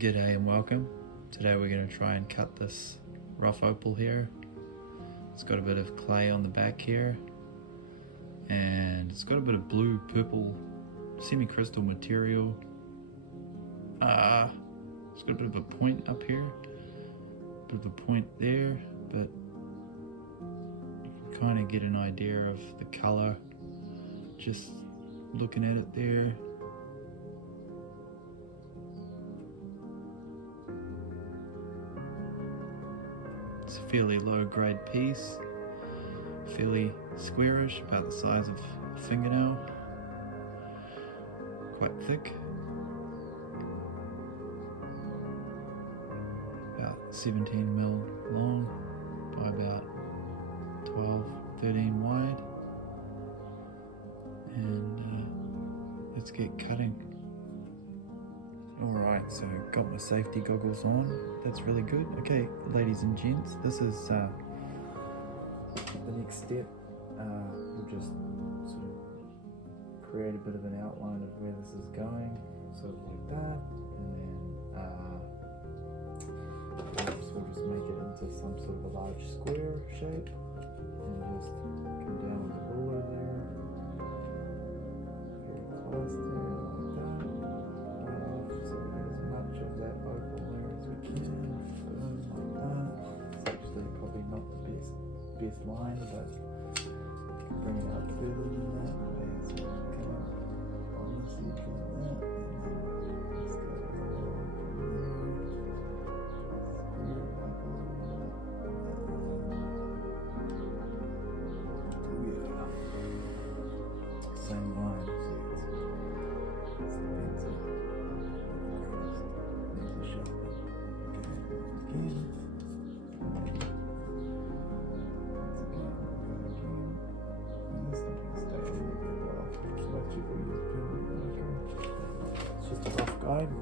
G'day and welcome. Today we're going to try and cut this rough opal here. It's got a bit of clay on the back here and it's got a bit of blue purple semi-crystal material. It's got a bit of a point up here, a bit of a point there, but you can kind of get an idea of the colour just looking at it there. It's a fairly low grade piece, fairly squarish, about the size of a fingernail, quite thick, about 17mm long by about 12-13 wide, and let's get cutting. Alright, so got my safety goggles on, that's really good. Okay, ladies and gents, this is the next step. We'll just sort of create a bit of an outline of where this is going, sort of like that, and then we'll just make it into some sort of a large square shape, and just come down with the ruler there, very close there, like that. So get as much of that opal there as we can, like that. It's actually probably not the best line, but bring it out further than that, so we come up on this edge like that, and then let's go from there, square it up a little bit, same line, see it's a pencil. It's just a rough guide.